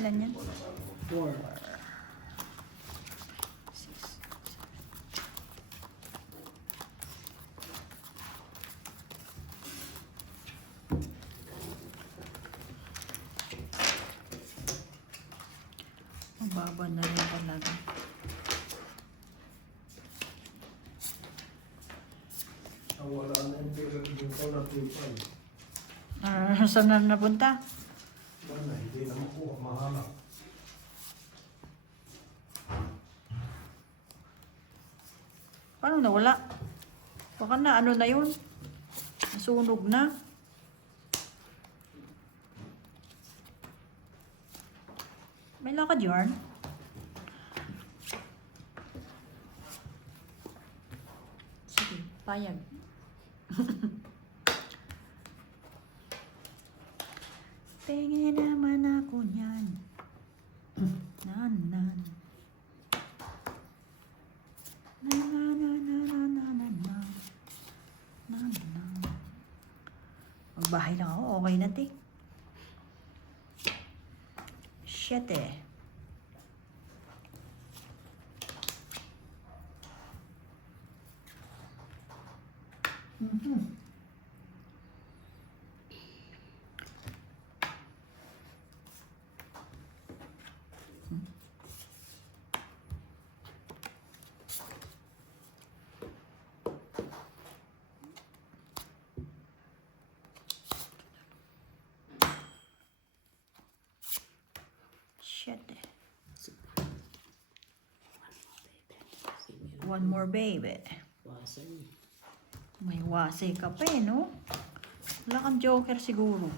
Ilan yan? 4. Mababa na rin talaga. Wala na yung pera yung ko na PayPal. Saan na napunta? Wala, hindi na makuha, mahanap. Paano nawala? Baka na ano na yun? Nasunog na? May lakad yarn? Sige, payag. Tingin naman ako niyan. Nan. Na na na na na na na na. Na. Magbahay lang ako, okay na te. 7. One more baby. Wasay. May wasay ka pa eh, no? Wala kang joker siguro.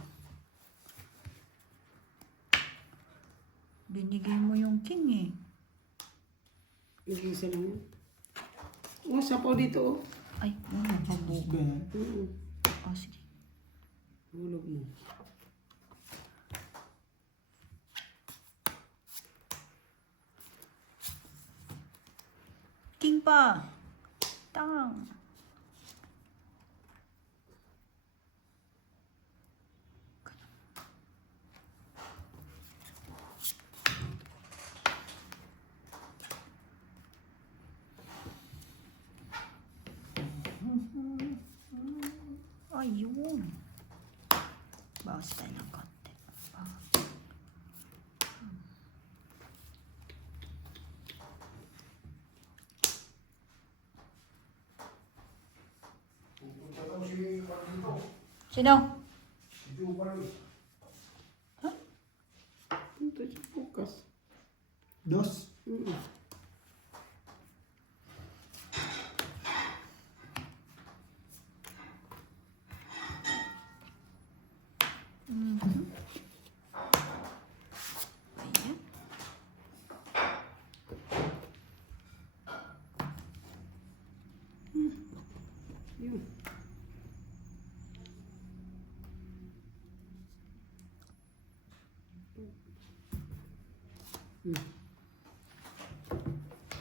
Binigay mo yung king eh. Nag-isa lang yun. Oh, sapaw dito oh. Ay, Tapos ba yan? oh, sige. Hulog mo. King pa. Tang. Ayun. Bawas tayo ng konti. Pupunta daw si Marlito. Sino? Si Jubal. Ito siya bukas. Dos. Ayan. Yun.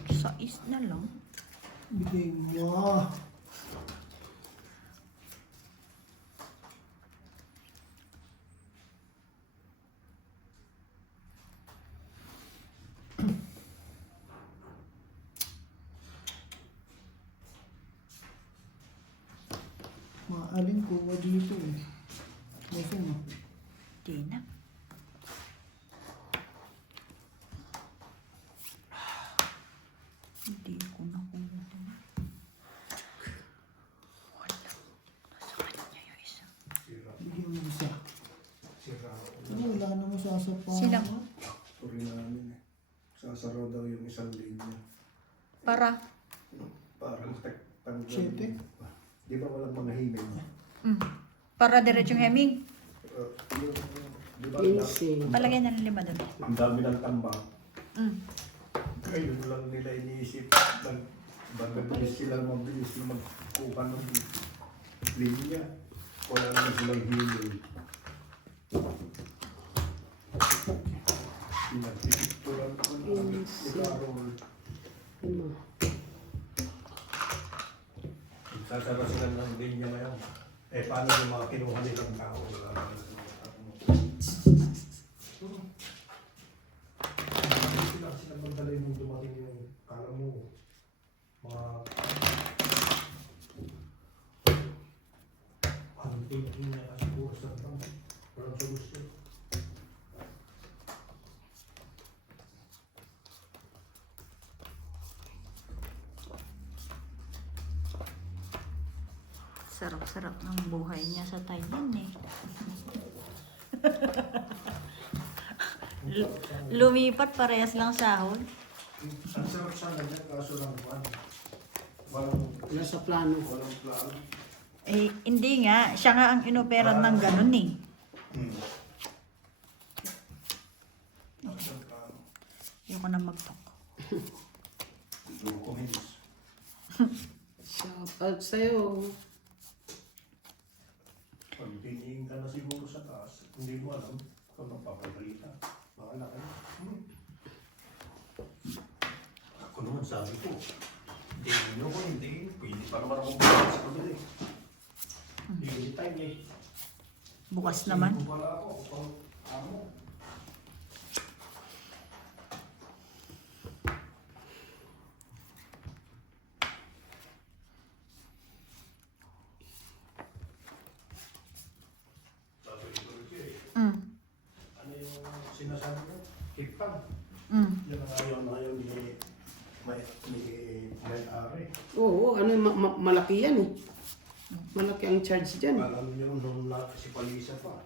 Sais na lang. Bigay mo. Maaling kuha dito eh. Kasi mo. Di na. Hindi ko nakuha. Wala. Nasa kanya yung isa. Bigyan mo isa. Sira. Wala na masasapahan. Sino? Sorry namin eh. Sasara daw yung isang linya. Para. Para tanggal. Siyete? Di ba walang mga himig? Para diretsong hemming. Di ba Ginseng. Palagyan na ng 5 doon. ang dami ng tambang. Mm. Ngayon lang nila iniisip. Mabilis sila mabilis na magkuha ng linya. Wala naman silang himig. Pinagpipit ko lang naman ni Carol. Ano? Sasara sila ng linya na yun. Eh, paano yung mga kinuha nilang tao? Wala naman silang tao. Sarap-sarap ng buhay niya sa Thailand eh. Lumipat parehas lang sahod. Ang sarap sana niya, kaso lang walang Nasa plano. plano. Eh, hindi nga. Siya nga ang inoperan ng ganun eh. Ayoko na mag-talk. Shout out sa'yo. Pag tingin ka na siguro sa taas, hindi mo alam kung magpapabalita. Bahala ka na. Ako naman sabi ko, tingin nyo ko, hindi. Pwede pa naman akong bukas sa kabili. Hindi time eh. Bukas naman. Hindi ko pala ako, pang amo. Sabi ko eh, Mm. ano yung sinasabi mo? Hipag. Mm. Yan ang ayaw ni may-ari. Oo, ano, malaki yan eh. Malaki ang charge dyan. Alam niyo nung si Palisa pa.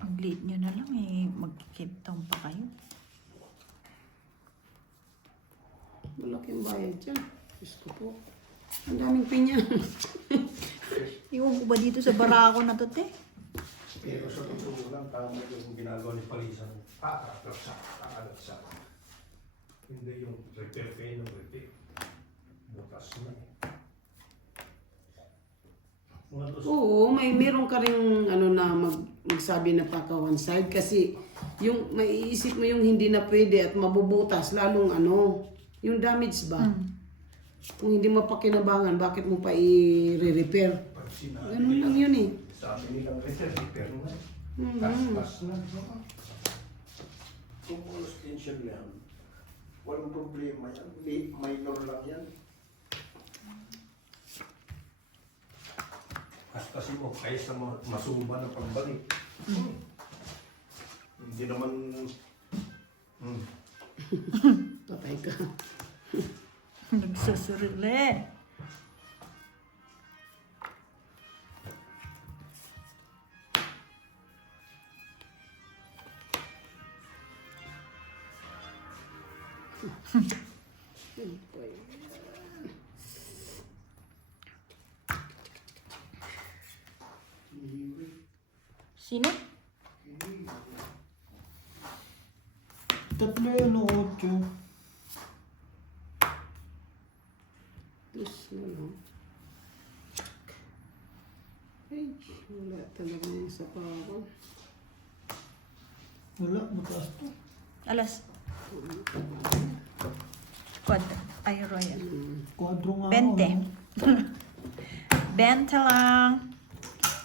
Ang late nyo na lang eh. Mag-keep-town pa kayo. Malaki ang bayad dyan. Diyos ko po. Ang daming pinya. Iwan ko ba dito sa barako na to, te? Pero sa totoo lang, tama yung ginagawa ni Palisa. Pakakalaksak. Hindi yung repair kayo ng repair. Bukas na eh. Oo, meron ka rin ano na magsabi na paka one side kasi yung maiisip mo yung hindi na pwede at mabubutas lalong ano, yung damage ba? Kung hindi mo pakinabangan, bakit mo pa i-repair? Pag sinabi Ganun lang yun eh. sabi nilang repair na. Kas na. Kung full extension yan, walang problema yan. Minor lang yan. Kasi mo, kaysa masuba na pagbalik. Hindi naman... Patay ka. Nagsusurili. Sino? Tatlo yun o 8. Tapos na lang. Ay, wala talaga yung sapawan. Wala, mataas to. Alas. Quad. Ay, Royal. Kwadro nga 20. 20 lang.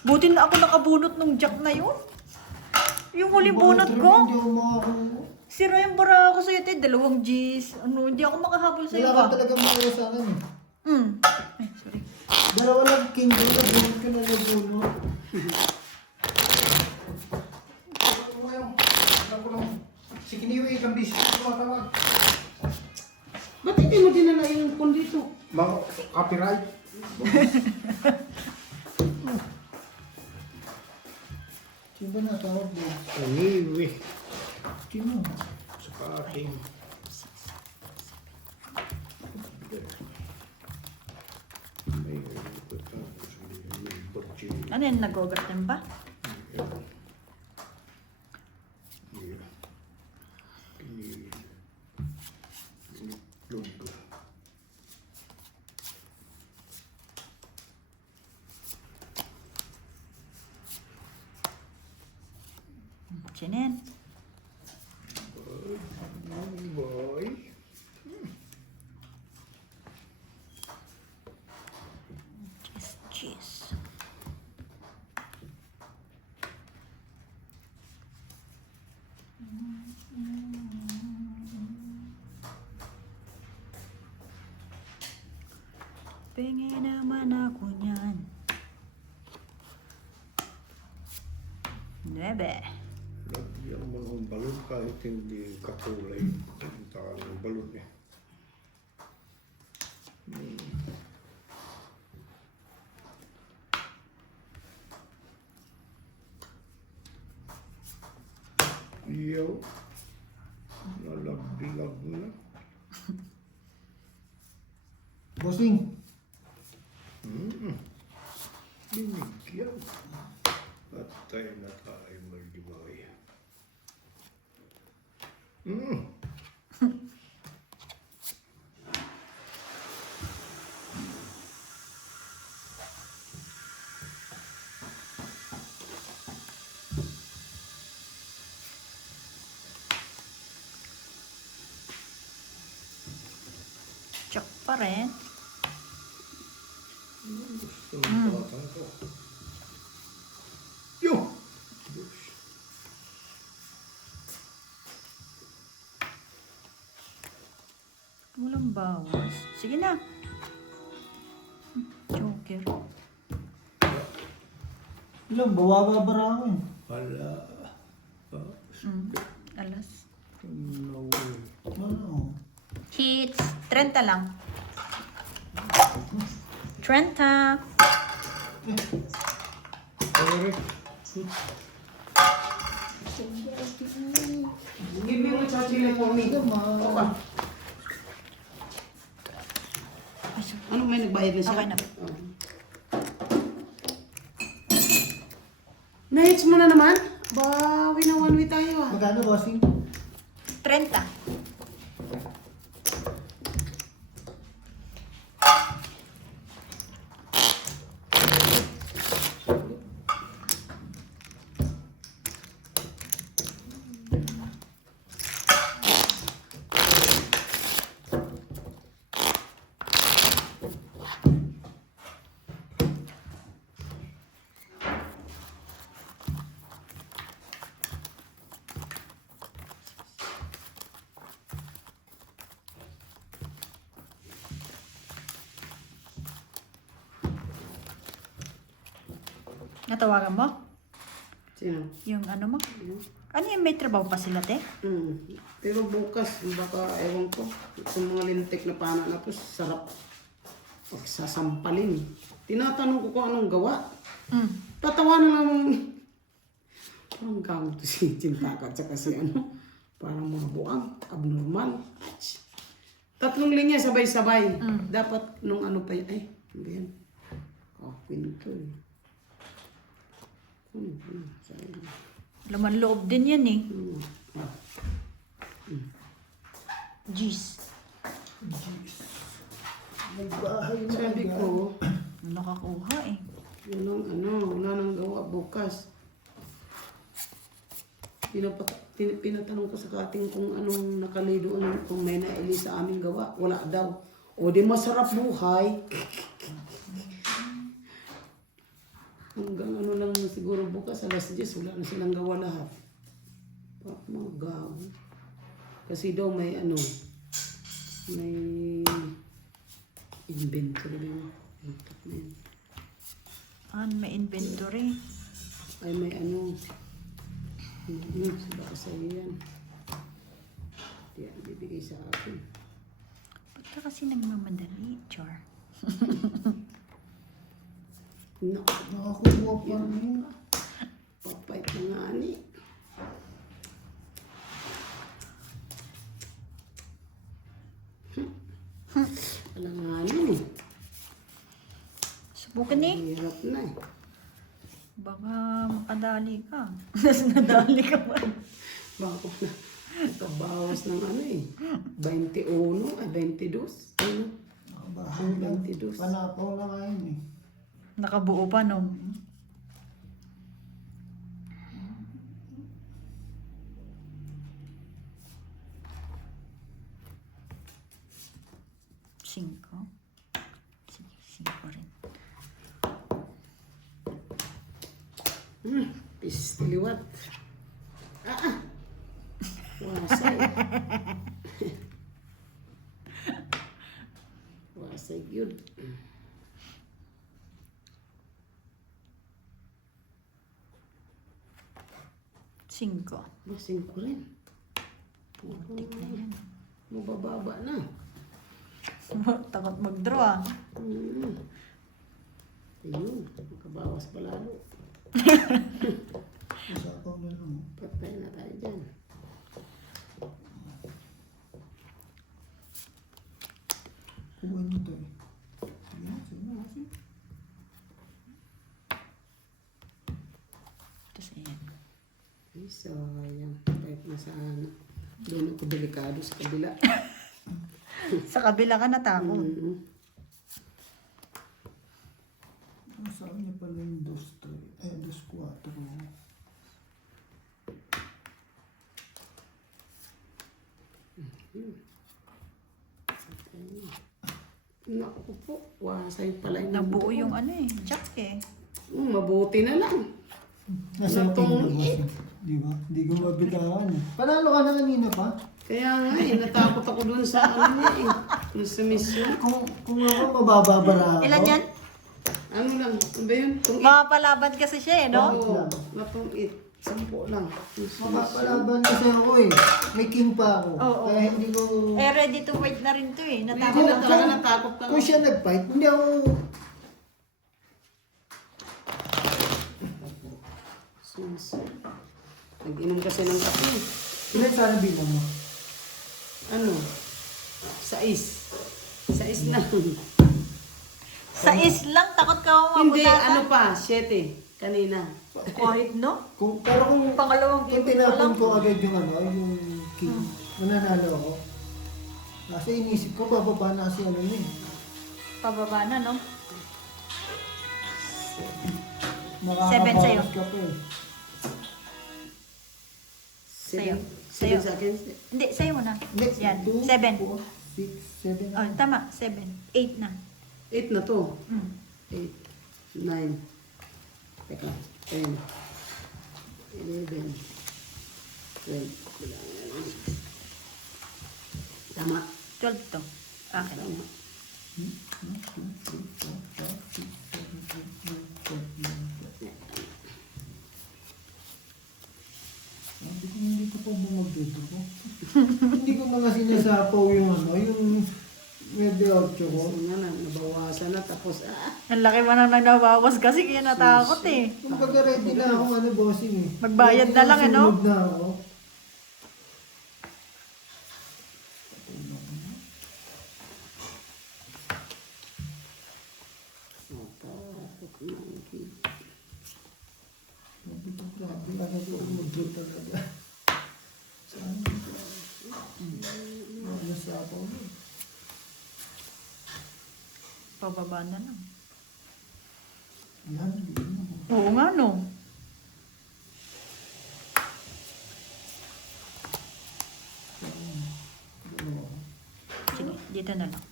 Buti na ako nakabunot nung jack na yun. Yung huling bunot ko. Hindi ako makakuha. Sira yung bara ako sa'yo, te. 2 G's. Ano, hindi ako makahabol sa'yo Wala ba? ka talaga makakaya sa akin eh. Ay, sorry. Dalawa lang king doon, nabunod ka na nabunod. Si Kiniwi, ilang bisis ko tumatawag. Ba't hindi mo dinala yung phone dito? Mga copyright. Sino ba natawag doon? Kiniwi. Sino? Sa aking... Ano yan, nag-overtime ba? Sinin. Boy. Cheese. Pengen naman ako niyan. 9. Lagyan mo ng balon kahit hindi kakulay. Ang takal ng balon eh. Ayaw. Nalaglag na. Bossing. Binigyan. Patay na tayo magdibay. Jack pa rin. Gusto ng batang to. Yo! Walang bawas. Sige na. Joker. Ilang bawababarangin. Wala. Alas. No way. Ano? Hits. 30 lang. 30. Eric. Give me one chachile for me. Okay. Ano may nagbayad na siya? Okay na. Na-hits mo na naman? Bawi na one way tayo ah. Magkano, bossing? 30. Natawagan mo? Sino? Yung ano mo? Ano yung may trabaho pa sila, te? Pero bukas, baka ewan ko, itong mga lintik na pana na to, sarap pagsasampalin. Tinatanong ko kung anong gawa. Tatawa na lang. Parang gamit to si Chintakat sa kasi ano, parang mga buang, abnormal. Ach. 3 linya sabay-sabay. Dapat nung ano pa yun, ay, ano ba yan? Kakwinto eh. Sayang. Laman loob din yan eh. Ah. Jeez. May bahay na. Sabi ko, Nakakuha eh. wala nang gawa bukas. Pinatanong ko sa kating kung anong nakalido, kung may naili sa aming gawa. Wala daw. O di masarap buhay. Hanggang ano lang na siguro bukas, alas 10, wala na silang gawa lahat. Mga gawa. Kasi daw may ano, may inventory na yun. May inventory. Ay may ano, baka sa'yo yan. Yan, bibigay sa akin. Ba't ka kasi nagmamadali, Char? No, Nakakuha pa rin. papait na nga ni. Alam nga ni. Subukan eh. Hirap na eh. Baka makadali ka. Nadali ka ba? Bako na. Kabawas ng ano eh. 21, 22. Ano? Bahay lang. 22. Panapaw na ngayon eh. Nakabuo pa, no? Cinco. Sige, 5 rin. Pistiliwat. Wasay. Wasay yun. 5. Masing ko rin. Putik na yan. Mabababa na. Takot mag-draw ah. Ayun, makabawas pa lalo. Isa ko na lang. Patay na tayo dyan. Tapos ayan. Ay, sayang. Kahit nasaan. Doon ako delikado sa kabila. Sa kabila ka natakot. Mm. Saan niya pala yung dos 3? Dos 4. Naku po. Wasay pala yung Nabuo yung ano eh. Jack eh. Mabuti na lang. Nasa Natong tingin ko, di ba? Hindi ko mabitawan. Panalo ka na kanina pa? Kaya nga natakot ako dun sa ano niya eh. Dun sa mission. Kung ako mabababara ako. Ilan yan? Ano lang, ano ba yun? Tong Mga palaban kasi siya eh, no? Oo, natong 8. 10 lang. Mapapalaban kasi ako eh. May king pa ako. Oo. Kaya hindi ko... Eh, ready to fight na rin to eh. Hindi Natakot na ako. talaga natakot ka. Kung siya nag-fight, hindi ako... Sus. Nag-inom kasi ng kape. Ilan sana bilang mo? Ano? 6. 6 na. Sa islang, takot ka Hindi, mamabutasan. ano pa? 7. Kanina. Kahit no? Pero kung... Pangalawang Kung game ko lang. tinapon ko agad yung ano, yung king, mananalo ako. Kasi inisip ko, bababa na kasi ano yun. Pababa na, no? 7 Makakabawas sa'yo. ka pa eh. Sa'yo. 7 sa akin. Hindi, sa'yo mo na. Next, Yan, 2, 7. 4, 6, 7. Oh, tama, 7. 8 na. 8 na to. Mm. 8, 9. Teka. 10. 11. 12. Tama. 12 to. Okay. Tama. Hindi ko pa bumagdito ko. Hindi ko mga sinasapaw yung ano, yung medyo 8 ko. So nga na, nabawasan na. Tapos, Ang laki man ang nabawas kasi kaya natakot eh. Kung pagka-ready na ako, ano, bossing eh. Magbayad na lang, eh, no? Sumunod na ako. Sabi ko, grabe, ano doon, mag-draw talaga. Saan? Nasapaw mo. Pababa na lang. Yan, hindi na. Oo nga, no? Sige, dito na lang.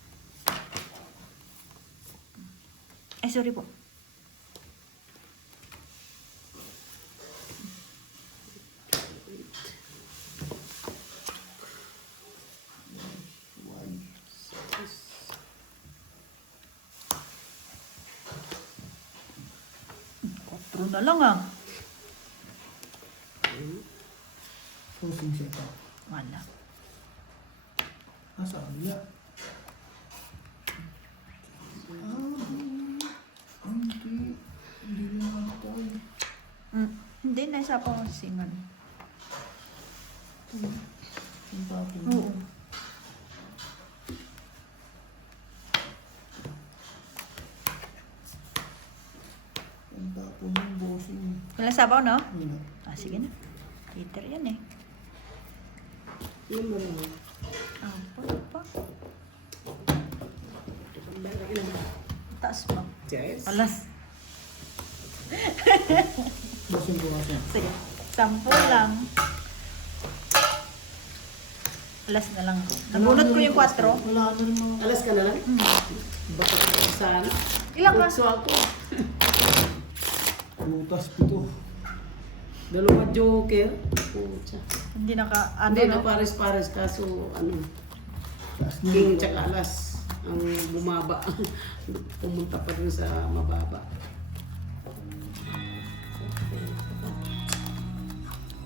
Ay, sorry po. True na lang ah. Posing siya pa. Wala. Sabi niya. Hindi naman tayo. Hindi, nasa pa singan. Yung tapon. Oo. Yung tapon yung bossing. Wala sabaw, no? Wala. Ah, sige na. Later yan eh. yun mo lang. Ah, pa. Taas pa. Yes. Alas. Bossing ko kasi. Sige. 10 lang. Alas na lang. Nabunot ko yung 4. Wala na rin mga... Alas ka na lang? Baka ko sana. Ilang ka? Utso ako. Putas pito. 2 joker. Pucha. Hindi naka, ano, Hindi na no? pares-pares kaso ano, Last na king yun. tsaka alas ang bumaba. Pumunta pa rin sa mababa.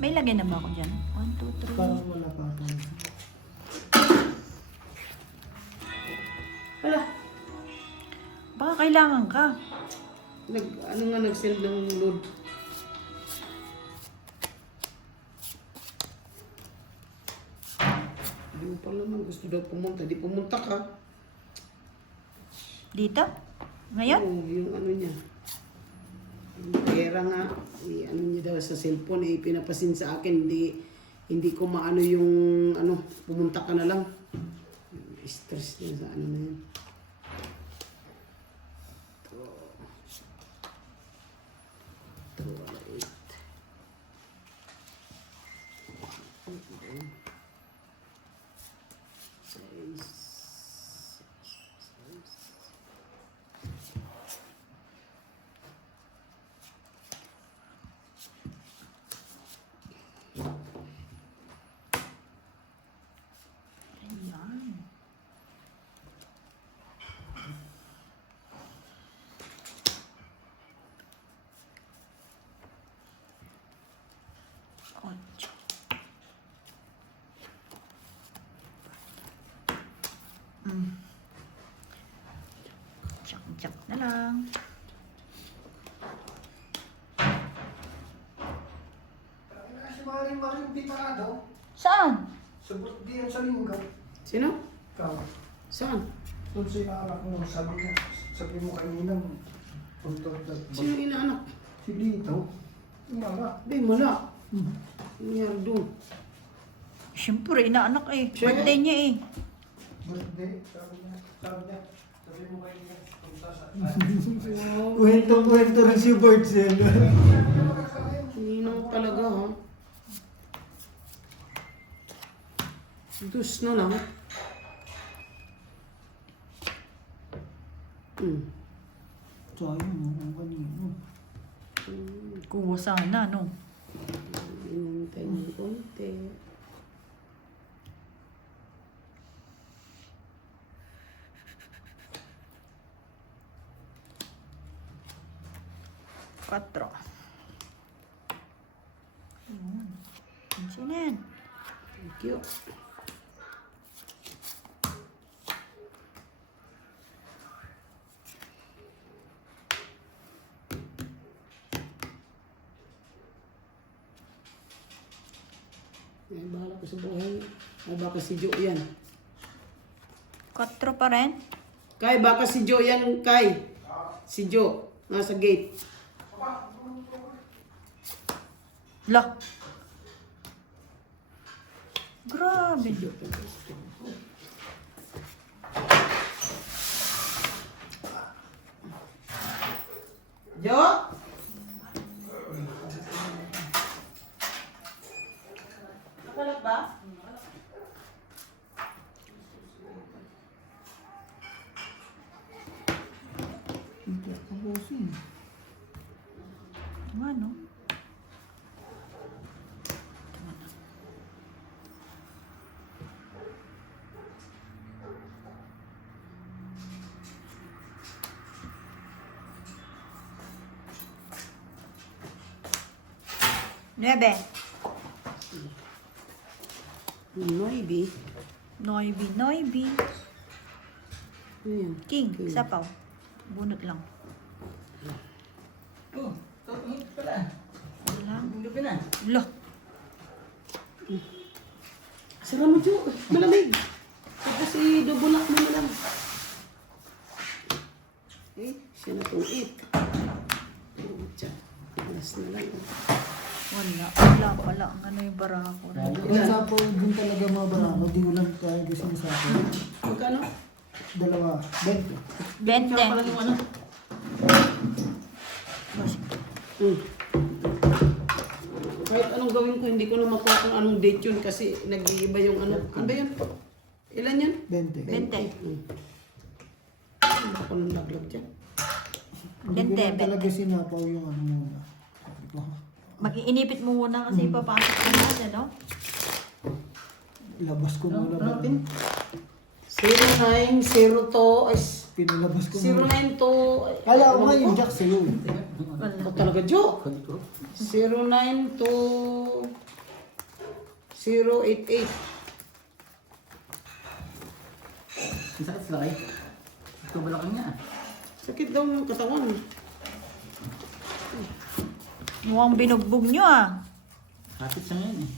May lagay na ba ako dyan? 1, 2, 3. Parang wala pa ito. Wala. Baka kailangan ka. Ano nga nag-send ng load? Hindi mo pala naman gusto daw pumunta. Di pumunta ka. Dito? Ngayon? Oo, yung ano niya. Pera nga, ano niya daw sa cellphone, pinapasin sa akin, hindi ko maano yung, pumunta ka na lang. Stress niya sa ano na yun. Ito, wala 8. Ayan. Ocho. Jack na lang. Si Maring Pitado, Saan? sa birthday yan sa linggo. Sino? Ikaw, Saan? doon sa inaanak mo, sabi mo kanina, punto Sino inaanak? si Lito. Umala. Mala. Nangyari doon. Siyempre, inaanak eh. Siya? Birthday niya eh. Birthday, sabi mo kanina, punta sa... Wow. Kwento rin si Birds eh. Ninang talaga ha. Dus na lang. Sayang mo kung kanino. Kuha sana, no? Inantay ng konti. Quatro. Ayun. Pansinin. Thank you. Ay, bahala ko sa buhay. Ay, baka si Jo yan. Quatro pa rin. Kay, baka si Jo yan, Kay. Si Jo. Nasa gate. La. Grabe. Jo? Nakalat ba? Hindi ako bossing. Ano? Nuebe. Noibi. Noibi, noibi. Ano yan? King, sapaw. Bunot lang. Oh, pala. Wala. Bulo ka na. La. Sira mo, Jo. Malamig. Tapos i-dubulak mo na lang. Siya na itong 8. Alas na lang. Wala. Wala pala. Ang ano yung barako. Yung sapo, dun talaga mabarako. Di ko lang tayo gusto ng sapo. Magkano? Dalawa. 20. 20. Kahit anong gawin ko, hindi ko na makuha kung anong date yun kasi nag-iiba yung ano. Ano ba yun? Ilan yan? 20. 20. Ano ako nang laglag dyan? Hindi ko 20, lang talaga sinapaw yung ano muna. Sabi ko, Mag-iinipit mo muna kasi ipapasok ka natin, no? labas ko muna ba? 0902 ay Pinalabas ko muna. 092 Kala ko nga yung jack sa'yo. Wala. Ito talaga, Jo. 092 088. Sakit sila kayo. Ito balakang niya. Sakit daw ng katawan. Mukhang binugbog nyo, ah. Sakit siya ngayon eh.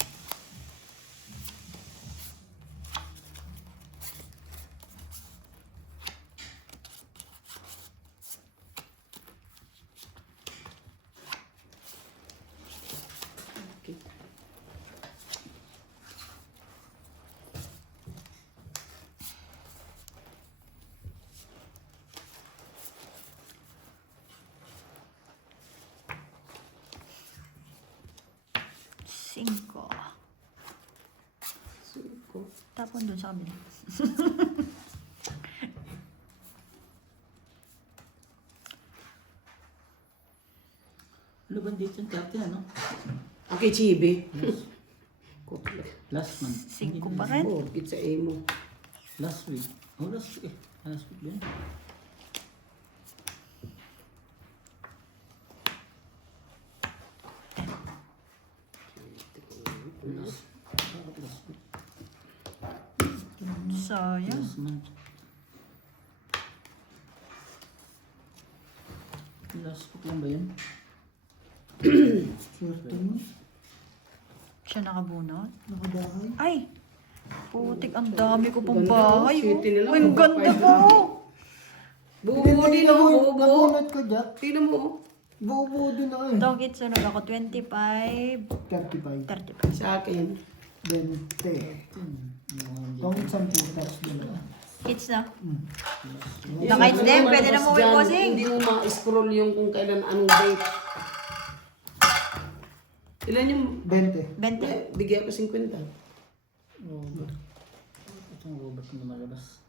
5. Suko. Tapon doon sa kabila. Ano ba dito yung 30 ano? Okay, chibi. Last month. 5 pa rin. Oh, pizza emo. Last week. Oh, last week. Last week din. Last week. Sayang. Last month. Last week lang ba yun? Swerte mo. Siya nakabunot. Nakabahay. Ay! Putik, ang dami ko pang Ganda, bahay. city nila, Oh. Ay, ang ganda mapapayat po. Buo din ako, buo. Nabunot ko, Jack. Tingnan mo. Buo din ako eh. Dog it, sunod ako. 25, 35. 35. Sa akin. 20. Kung isang putas dalawa. It's na. Yung Naka-hits din, ano, pwede na malabas mo dyan, bossing. Hindi mo ma-scroll yung kung kailan anong date. Ilan yung... 20. 20. Bigyan ko 50. Robot. Itong robot na lumalabas.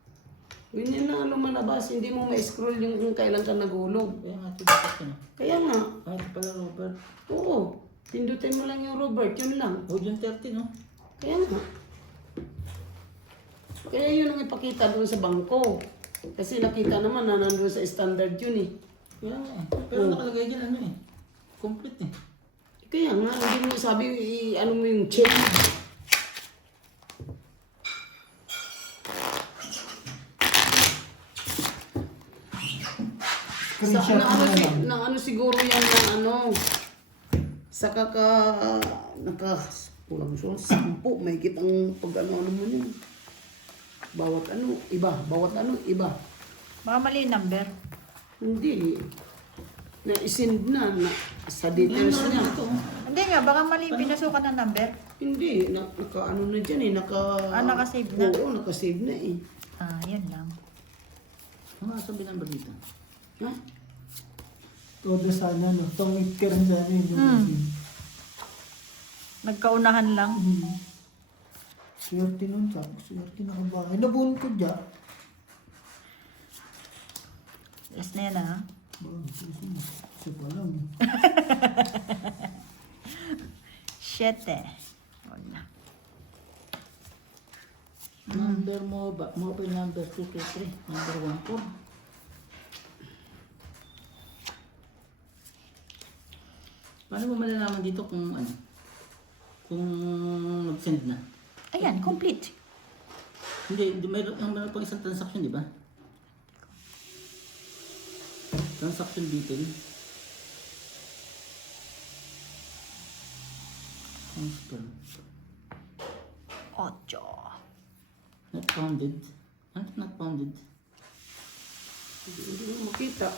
Yun yun na lumalabas. Hindi mo ma-scroll yung kung kailan ka nagulog. Kaya nga ito dapat yun. Kaya nga. Ah, ito pala Robert. Oo. Pindutin mo lang yung Robert. Yun lang. Oh, yung 30 no? Kaya nga. Kaya yun ang ipakita doon sa bangko. Kasi nakita naman na nandun sa standard yun eh. Kaya nga eh. Pero nakalagay dyan ano eh. Complete eh. Kaya nga, hindi mo sabi, ano mo yung check. Sa, Screenshot na, ano, mo na lang. na ano siguro yan na ano, sa pulang so, 10, may kitang pag ano mo yun. Bawat ano, iba. Baka mali yung number. Hindi. Na-send na sa details niya. Hindi nga, baka mali yung pinasukan ng number. Hindi, naka-ano na dyan eh, naka-save na. Oo, naka-save na eh. Ah, yun lang. Ano nga sabi number dito? Ha? Todo sana, no? Pangit ka rin sana yung Nagkaunahan lang. Swerte nun, Jack. Swerte nakabahay. Nabunot ko, Jack. Last na yan ah. Isa pa lang. 7. Wala. Number mo ba? Mobile number 223. Number 14. Paano mo malalaman dito kung ano? Kung nag-send na? Ayan, complete. Hindi, mayroon pang isang transaction, di ba? Transaction detail. Transfer. 8. Not founded. Ano not founded? Hindi mo makita.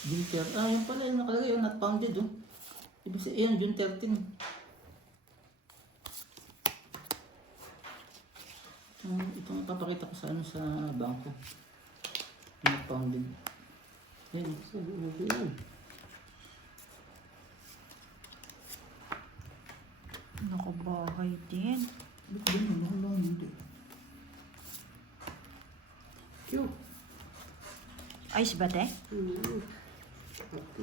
June 13. Ah, yung pala, yung nakalagay, yung not founded, oh. Ibig sabihin, June 13. Itong ipapakita ko sa ano sa bangko. Not founded. Yan. Sabi mo ko yan. Nakabahay din. Ba't ganun? Ako lang hindi. Q. Ayos ba, te? Hmm.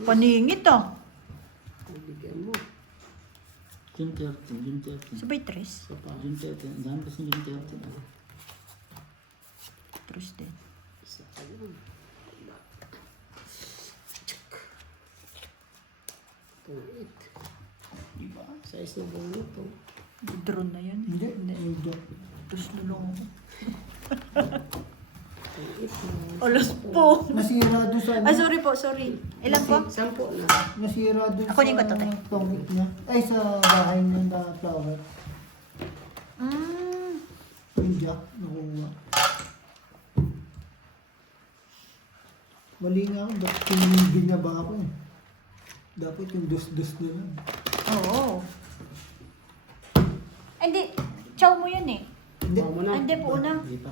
Paningit ah. Bigyan mo. June 13. June 13. Sabay 3. June 13. Ang dami kasi June 13. Ah. 3 din. Isa ka lang. Tuwit. Diba? Size na bulo to. Drone na yun. Hindi. Ay, Jack. Tapos lulong ako. Tuwit na. Alas po. Nasira doon sa Ah, sorry po, sorry. Ilan po? 10 na. Nasira doon Ako din ko to, te. tongit niya. Ay, sa bahay niya na flower. Yung Jack, nakuha. Mali nga ako. Dapat yung binaba ako eh. Dapat yung dos-dos na lang. Oo. Ay, hindi. Chow mo yun eh. Hindi. Bawa mo na. Ah, hindi po una. Hindi pa.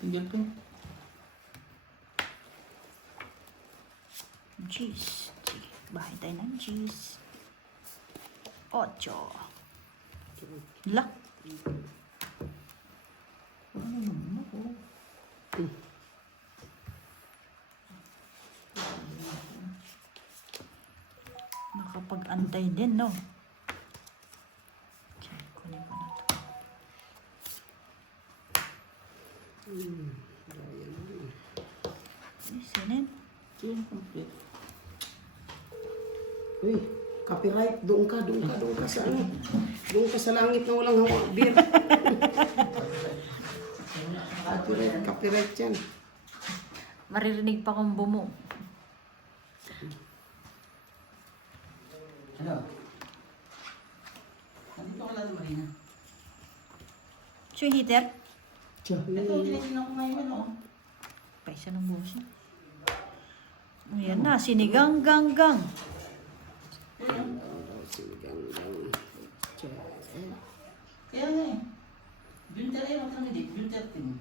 Fingerprint. Cheese. Sige, bahay tayo ng cheese. 8. La. Ano naman ako? Nakapag-antay din, no? Okay, kunin ko na to. Sinin? Yun, complete. Uy, copyright. Doon ka sa ano. Doon ka sa langit na walang hawa. Beer. Copyright yan. Maririnig pa kong bumo. Ano? Nandito ka lang, Marina. So, yung heater? Tiyan. Ito, tinitin ako ngayon, ano? Paisa ng buhos niya. Ayan na, sinigang-gang-gang. Kaya nga eh. June 13, wag kang hindi. June 13.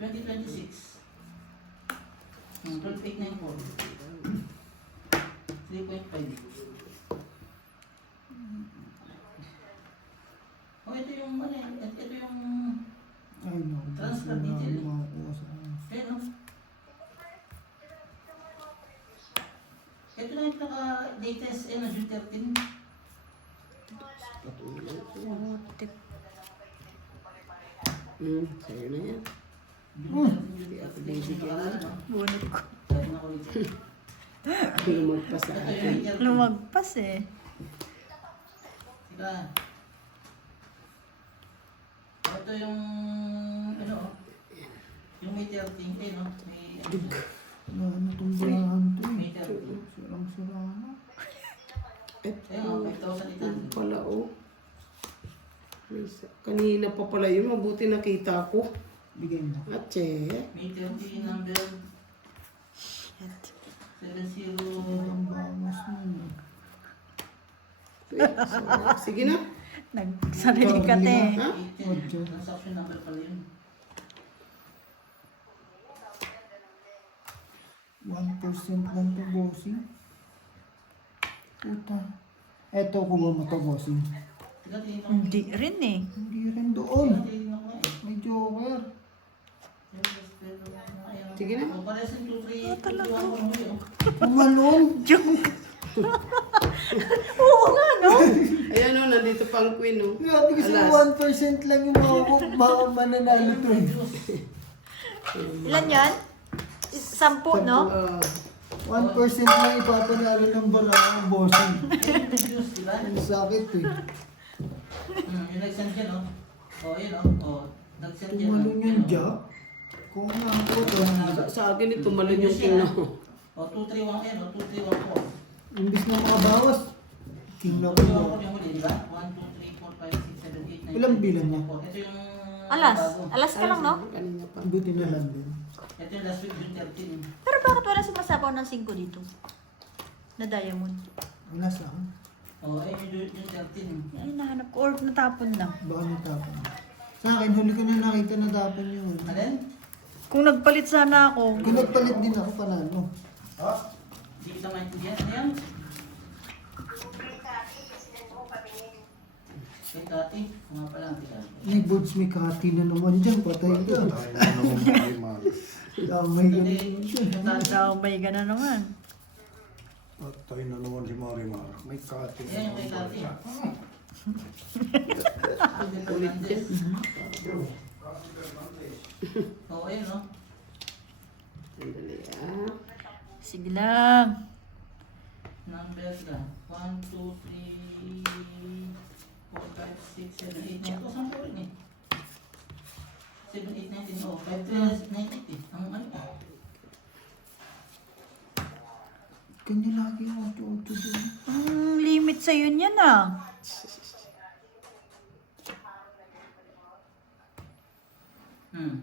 2026. 12,894. 3.5. Oh, ito yung ano eh. Ito yung... Ay, naku. Transfer Wala detail. akong makakuha sa ano. Ayan o. Ito na yung pinaka-latest, June 13. Tip. Sa'yo na yan. Hindi ako bibigyan. Bunot ko. Sabi na ko ulit. Lumag pa sa Ito akin. yung meter. Lumagpas eh. Sila. Ito yung, ano, yung may 13, eh, no? May, Wala na itong barahan to eh. may 13. Sirang-sira na. Ayun, oh, 5,800. Pala oh. Kanina pa pala yun. Mabuti nakita ko. Bigay mo. Atche. May 13 number Shit. 70. Ang bangas nun. Sige na. Nagsarili ka te. Ha? 18. Transaction number pala yun. 1% lang to, bossing. Puta. Eto, kuha mo to, bossing. Tingnan mo. Hindi rin eh. Hindi rin doon. Tingnan mo eh. May joker. Sige na. O, pares yung 2, 3. talaga. Kumalon. Joke. Oo nga, no? Ayan o, nandito pa ang queen o. Grabe kasi Alas. 1% lang yung mga mananalo to eh. Ilan yan? 10, no? 1% lang ipapanalo ng barahan, bossing. Juice, di ba? Ang sakit eh. Yung nag-send yan, no? O, yun, no? O, nag-send yan. Tumalon yung jack. Kung nga ako to, Sa akin ito, malun yung king na. O, 231 yan, o, 231 imbis na makabawas, king na ko 231 mo. yung huli, di ba? 1, 2, 3, 4, 5, 6, 7, 8, 9, Ilang 10, bilang niya? 11, 12. Ito yung... Alas. bago. Alas ka lang, no? Kanina pa. Buti na lang din. Ito yung last week, June 13. Pero bakit wala sumasapaw ng 5 dito? Na diamond. Wala sa akin. O, ayun yung June 13. Ay, nahanap ko. Or natapon lang. Baka natapon. Sa akin, huli ko na nakita na tapon yun. Alin? Kung nagpalit sana ako. Kung nagpalit din ako panalo. Hindi kita maintindihan. Ano yan? Kay Tati. Nga pala ang tita. May boards may kati na naman dyan. Patay ka. Damay ka na naman dyan. Tatawbay ka na naman. Patay na naman si Marimar. May cutting. Yan yung kay Tati. Ulit yan. O, ayun, no? Sandali ah. Sige lang. Number ka. 1, 2, 3, 4, 5, 6, 7, 8, 9. Ito, saan po rin eh? 7, 8, 19. O, 5, 3, 9, 8 eh. Ang ano eh. Kanya lagi yung 8-8 dun. Ang limit sa yun yan ah. Ayan.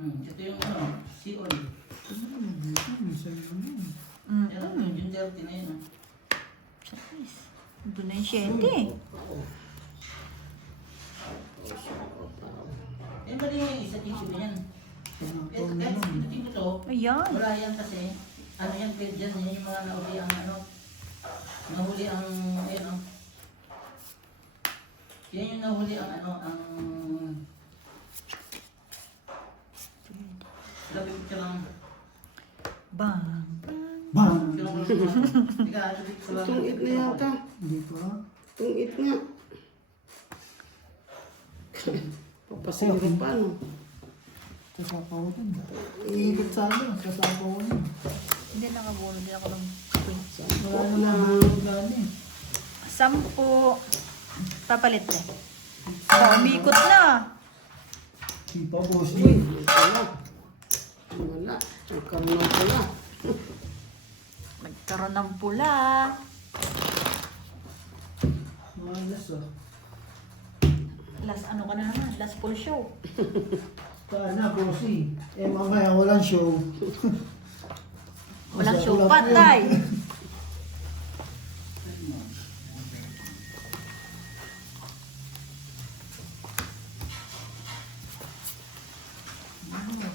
Ito yung ano, si Oli. Ano naman dito? Minsan yun. Yan, yung dirty na yun. Doon na yung 7. Eh, mali nga yung isa't issue na yan. Eh, kahit pinutin ko to, Ayan. wala yan kasi, ano yan, pwede yan, yan yung mga nahuli ang ano, nahuli ang, ayun o. Yan yung nahuli ang ano, ang, labi ko lang, Bang. Bang! Ika, labi ko lang. Itong it na yata. Hindi pa. Itong it nga. Papasirin pa, no? Sasapaw ko din. Iikot sana. Sasapaw ko din. Hindi nakabuno din ako ng Wala naman gani. 10. Papalit na. Umikot na. Di pa, boss. Uy, wala. Wala. Nagkaroon ng pula. Nagkaroon ng pula. Malas ah. Last ano ka na naman? Last full show. Sana, bossy. Eh, mamaya walang show. Walang Masarap show yun. patay.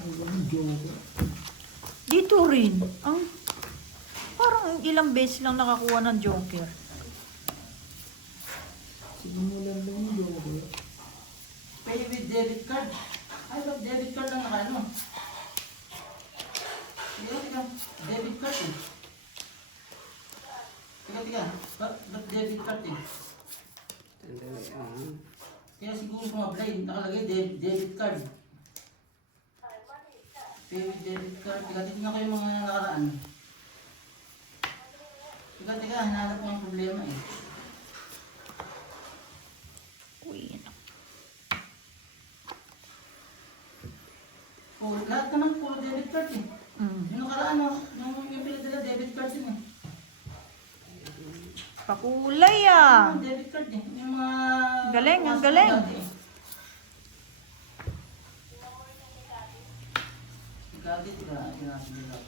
Walang joke. Dito rin. Ang parang ilang beses lang nakakuha ng Joker. Sinimulan lang yung joke. Pay with debit card. Ay, ba't debit card lang nakano? Tika, debit card eh. Tika, ba't debit card eh? Kaya siguro sumablay, nakalagay debit card. Pay with debit card. Tingnan ko yung mga nakaraan. Tika, hinahanap ko ang problema eh. Uy, Oh, lahat naman puro debit card eh. Mm. Yung nakaraan, yung pinadala debit card yun eh. Pakulay ah. Yung debit card eh. Yung mga... Galing, ang galing. Gadget ka, inasabi lang.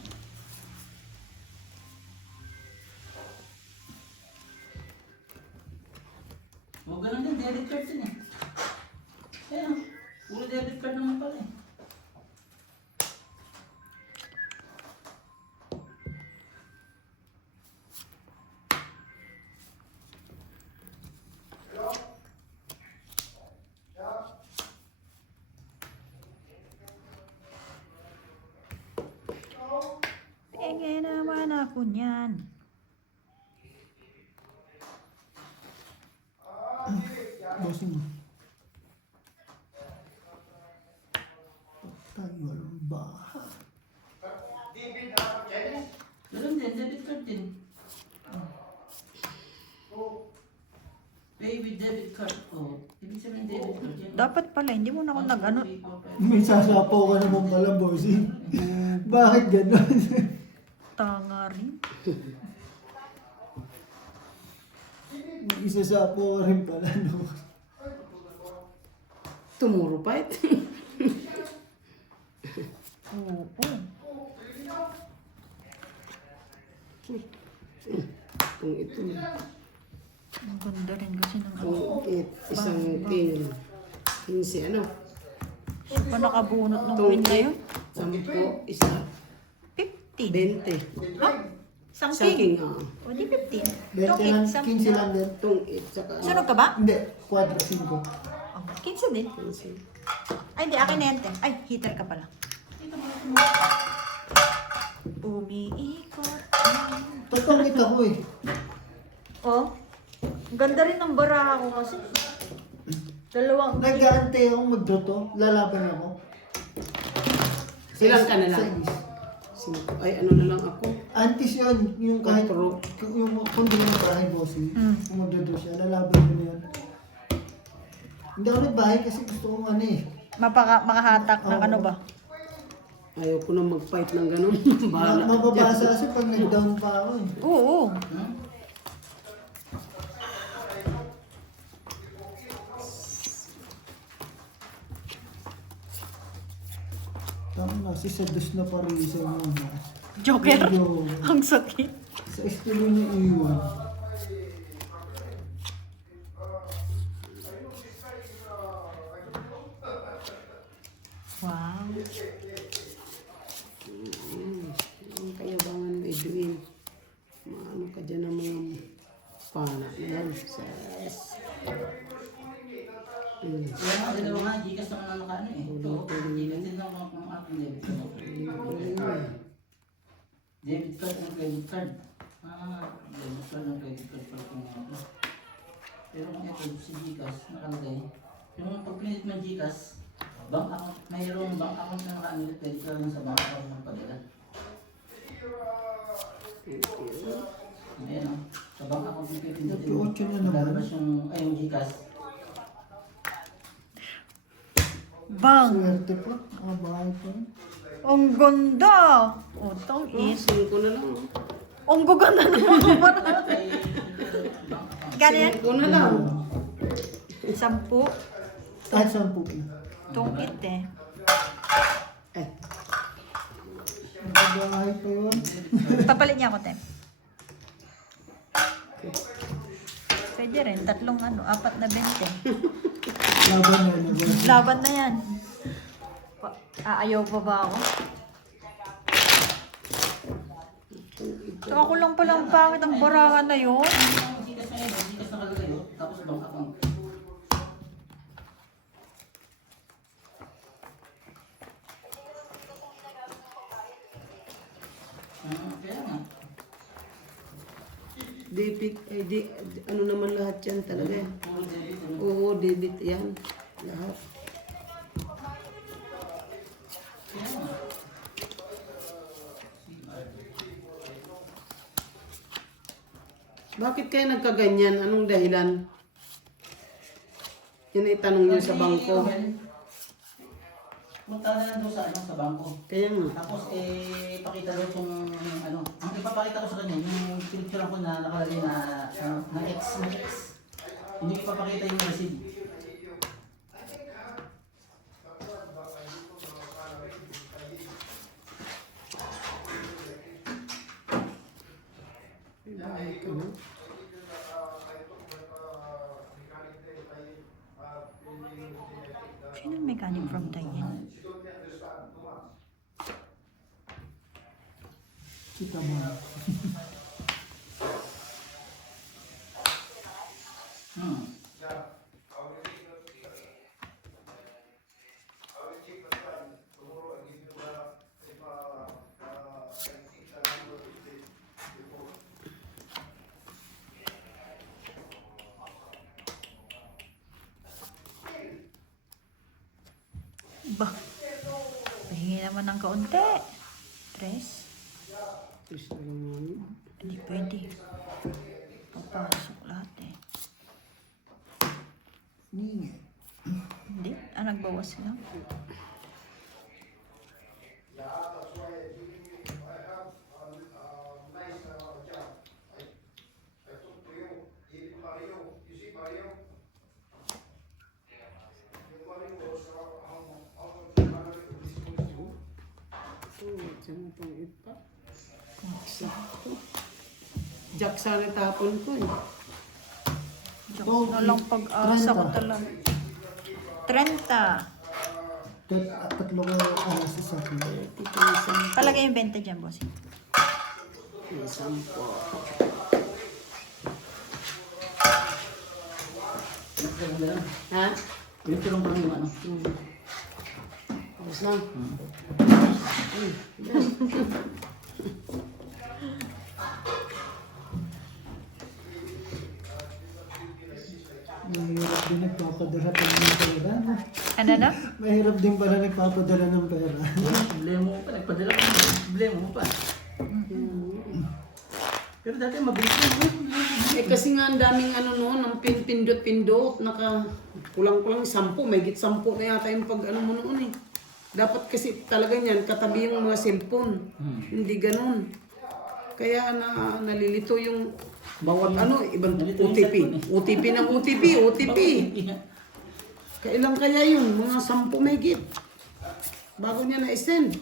O, ganun din, debit card din eh. Ayan, puro debit card naman pala eh. Penge naman ako niyan. Boss mo. Tayo ba? Ganun din, debit card din. Pay with debit card. O, ibig sabihin debit card yan. Dapat pala, hindi mo na ako nag-ano. May sasapaw ka naman pala, bossy. Bakit gano'n? Tanga rin. May isasapaw ka rin pala, no? Tomorrow pa it. Oo. Itong ito. Ang ganda rin kasi ng Itong it. Isang pin. 15 ano? pa nakabunot ng Itong win na yun. 10, isa. 15. 20. Ha? Isang Saking king. ah. O di 15. 20 lang, 15 15 lang din. Itong it. Saka Sunod ka ba? Hindi, 4-5. Oh, 15 din. 15. Ay, di. Akin na yan, te. Ay, heater ka pala. Umiikot. Tatangit ako eh. Oh. Ang ganda rin ng baraha ko kasi. Dalawang. Nag-aantay akong magdoto. Lalaban ako. Silang ka na lang. Size. Ay, ano na lang ako. Antis yun. Yung kahit, Kontro. yung kung di ng bahay, bossy. Mm. Kung magdoto siya, lalaban ko na yun. Hindi ako nagbahay kasi gusto kong ano eh. Makahatak ng ano ba? Ayaw ko na mag-fight ng ganun. Bahala. Mababasa kasi pag nag-down pa ako eh. Oo. Tama na, si Sadus na parisa mo. Joker. medyo Ang sakit. sa estilo niya iwan. Wow. Ang kayabangan mo, Edwin. Maano ka dyan ng mga pana na yan. Ses. Kaya nga, dalawa nga, Gcash naman ang nakaano eh. Ito, Gcash din ako kung aking debit card. Debit card ng credit card. Debit card ng credit card pala kung ako. Pero kung ito, si Gcash, nakalagay. Yung pag pinit mo Gcash, bank account, mayroong bank account na nakaano, credit card lang sa bank account ng padala. Ayan o, sa bank account mo pipindutin mo. Nag-8 na naman. Lalabas yung Gcash. Bang! Swerte pa. Bahay pa. Ang ganda! O, tong is. 5 na lang. Ang gaganda naman ng para. Gano yan? 5 na lang. 10. Kahit 10 na. Tong it eh. Eh, Bahay pa yun. Papalit niya ako, te. Pwede rin, 3 ano, 4 na 20. Laban na yun. Laban na yan. Ayaw pa ba ako? So ako lang palang pangit ang barangan na yun. Ang Gcash na yun, Gcash nakalagay o, tapos bank account. Kaya nga. debit, ano naman lahat yan talaga. Puro debit. Oo, debit yan. Lahat. Kaya nga. Bakit kayo nagkaganyan? Anong dahilan? Yan ay tanong nyo sa bangko. Punta na lang doon sa, sa bangko. Kaya nga. Tapos pakita daw kung ano. Ang ipapakita ko sa kanya, yung picture ko na nakalagay na X. Hindi ko ipapakita yung receipt. Bahay ka na. Sino ang mechanic from Thailand? Kita mo. Ba? Pahingi naman ng kaunti. 3. Please na lang namin. Hindi pwede. Papasok lahat eh. Ningi. Hindi? Nagbawas lang. Diyan pang ipa. Sakto. Jack sana tapon ko eh. Diyan na lang pag-asa ko talaga. 30. Tatlo ko alas sa akin. Palagay yung 20 dyan, boss. Isang po. Ha? Ito lang pala yung ano. Tapos lang. Mahirap din nagpapadala pa ng pera. no? Ano na? Mahirap din pala nagpapadala ng pera. Problema mo pa. Nagpadala ko. Problema mo pa. Pero dati mabilis lang. Eh kasi nga ang daming ano noon, ang pindot-pindot, naka kulang-kulang 10, may git 10 na yata yung pag ano mo noon eh. Dapat kasi talaga niyan, katabi yung mga cellphone. Hindi ganun. Kaya nalilito yung bawat ano, ibang OTP. OTP ng OTP, OTP. Kailan kaya yun? Mga 10 may git. Bago niya na-send.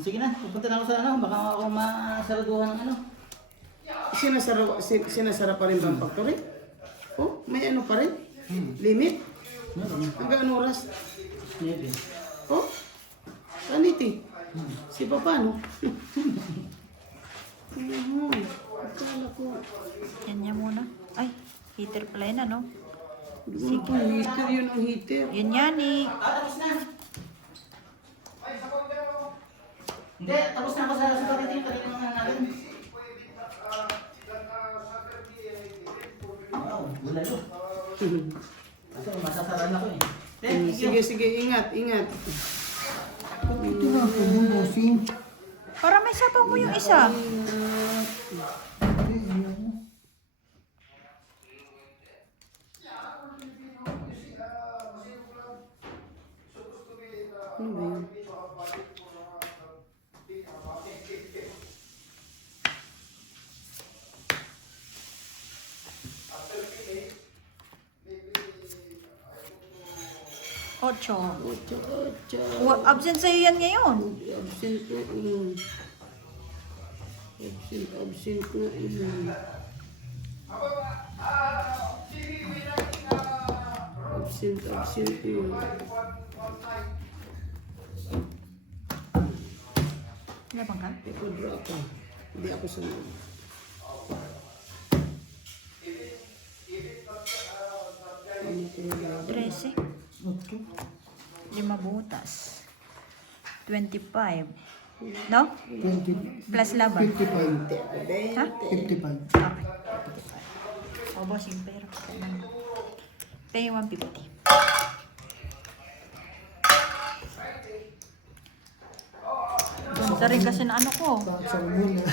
Sige na, pupunta na ako sa ano, baka ako masaraduhan ng ano. Sinasara pa rin ba ang factory? Oh, may ano pa rin? Limit? Hanggang anong oras? Sige. Oh, saniti. Si Papa, no? Akala ko. Yan niya muna. Ay, heater pala yun, ano? Sige. Heater yun ang heater. Yun yan eh. Tapos na. Hindi, tapos na ako sa spaghetti yung kanina mga natin. Wow, bulalo. Kasi masasaran ako eh. Thank you. Sige, ingat. Ito na ako yung bossing. Para may sapaw mo yung isa. Ano ba yun? Ocho. Ocho. Absent sa'yo yan ngayon. Absent ko. Absent ko. Absent ko. Labang ka? Ekodro ako. Hindi ako sunod. Ano ko yung 13. 5 butas. 25. No? 20, Plus laban. 55. Ha? 55. Okay. O, bossing, pero. Pay 150. Ganda rin kasi na ano ko. Bakit sa muna?